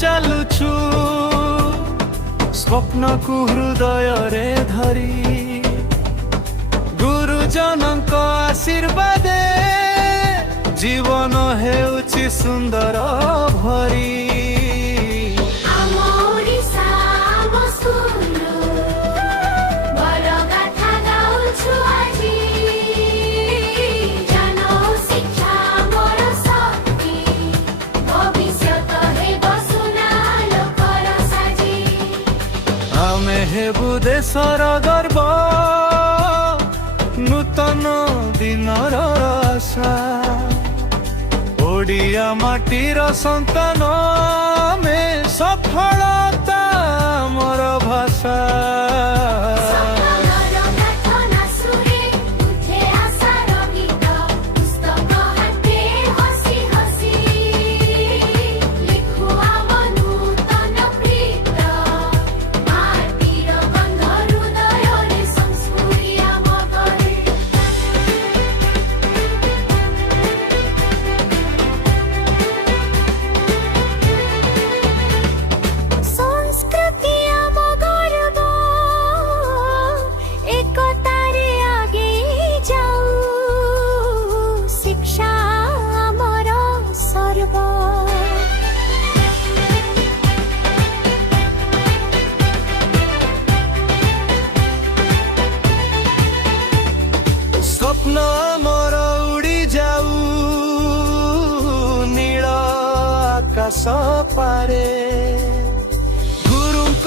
ଚାଲୁଛୁ ସ୍ୱପ୍ନକୁ ହୃଦୟରେ ଧରି ଗୁରୁଜନଙ୍କ ଆଶୀର୍ବାଦେ ଜୀବନ ହେଉଛି ସୁନ୍ଦର ଭରି। ଆମେ ହେବୁ ଦେଶର ଗର୍ବ ନୂତନ ଦିନର ଆଶା ଓଡ଼ିଆ ମାଟିର ସନ୍ତାନ ଆମେ ସଫଳତା ଆମର ଭାଷା। ସ୍ୱପ୍ନ ଆମର ଉଡ଼ି ଯାଉ ନୀଳ ଆକାଶ ପାରେ ଗୁରୁଙ୍କ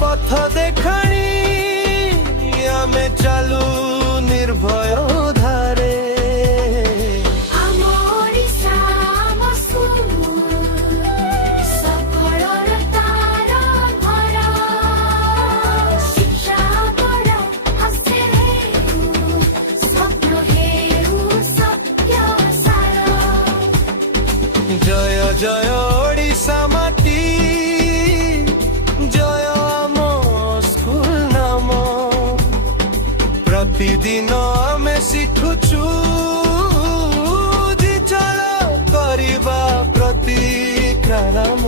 ପଥ ଦେଖାଣି ଆମେ ଚାଲୁ ନିର୍ଭୟ ଧାରେ। জয় জয় ওড়িশা মাটি জয় আম স্কুল নাম প্রতিদিন আমি শিখুছু জিচল করিবা প্রতিক্রাম।